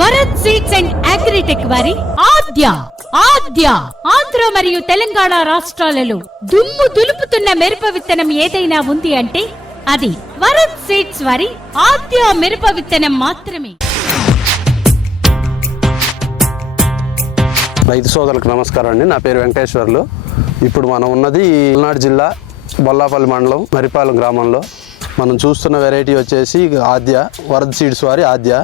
Varad seeds and agritech వారి ఆద్య ఆంధ్ర మరియు తెలంగాణ రాష్ట్రాలలో దుమ్ము దులుపుతున్న మిరప విత్తనం ఏదైనా ఉంది అంటే అది వరద్ సీడ్స్ వారి ఆద్య మిరప విత్తనం మాత్రమే. రైతు సోదరులకు నమస్కారం అండి. నా పేరు వెంకటేశ్వర్లు. ఇప్పుడు మనం ఉన్నది పల్నాడు జిల్లా బొల్లాపల్లి మండలం మరిపాలెం గ్రామంలో. మనం చూస్తున్న వెరైటీ వచ్చేసి ఆద్య వరద్ సీడ్స్ వారి ఆద్య.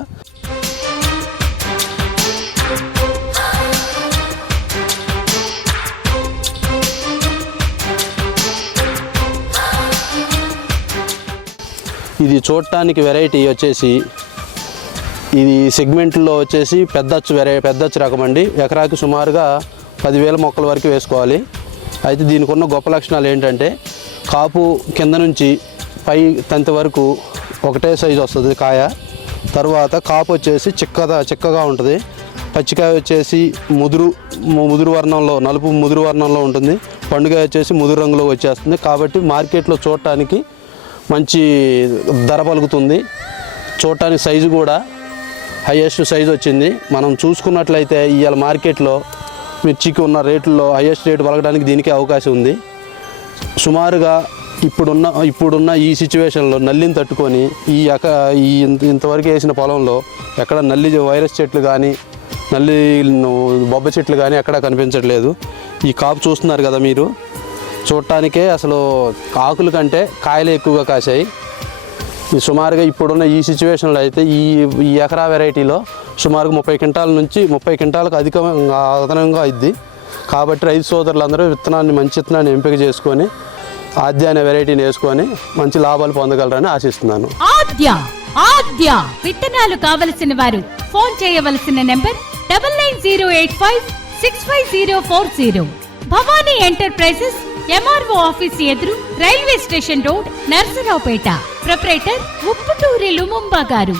ఇది చూడటానికి వెరైటీ వచ్చేసి ఇది సెగ్మెంట్లో వచ్చేసి పెద్దచ్చు రకం అండి. ఎకరాకి సుమారుగా 10,000 మొక్కల వరకు వేసుకోవాలి. అయితే దీనికి ఉన్న గొప్ప లక్షణాలు ఏంటంటే కాపు కింద నుంచి పై తంతి వరకు ఒకటే సైజు వస్తుంది కాయ. తర్వాత కాపు వచ్చేసి చిక్కగా ఉంటుంది. పచ్చికాయ వచ్చేసి ముదురు వర్ణంలో, నలుపు ముదురు వర్ణంలో ఉంటుంది. పండుగ వచ్చేసి ముదురు రంగులో వచ్చేస్తుంది. కాబట్టి మార్కెట్లో చూడటానికి మంచి ధర పలుకుతుంది. చూడటానికి సైజు కూడా హైయెస్ట్ సైజు వచ్చింది. మనం చూసుకున్నట్లయితే ఇవాళ మార్కెట్లో మిర్చికి ఉన్న రేట్లలో హైయెస్ట్ రేటు పలకడానికి దీనికే అవకాశం ఉంది. సుమారుగా ఇప్పుడున్న ఈ సిచ్యువేషన్లో నల్లిని తట్టుకొని ఇంతవరకు వేసిన పొలంలో ఎక్కడ నల్లి వైరస్ చెట్లు కానీ నల్లి బొబ్బ చెట్లు కానీ ఎక్కడా కనిపించట్లేదు. ఈ కాపు చూస్తున్నారు కదా మీరు, చూడటానికే అసలు ఆకుల కంటే కాయలు ఎక్కువగా కాసాయి. సుమారుగా ఇప్పుడున్న ఈ సిచ్యువేషన్లో అయితే ఈ ఎకరా వెరైటీలో సుమారుగా 30 క్వింటాలకు అదనంగా అయింది. కాబట్టి రైతు సోదరులందరూ మంచి విత్తనాన్ని ఎంపిక చేసుకొని ఆద్య అనే వెరైటీని వేసుకొని మంచి లాభాలు పొందగలరని ఆశిస్తున్నాను. ఆద్య విత్తనాలు కావలసిన వారు ఫోన్ చేయవలసిన number 9908565040. Bhavani enterprises, MRO office ఎదురు, railway station road, Narasaraopet. Proprietor Upputuri Lumumba గారు.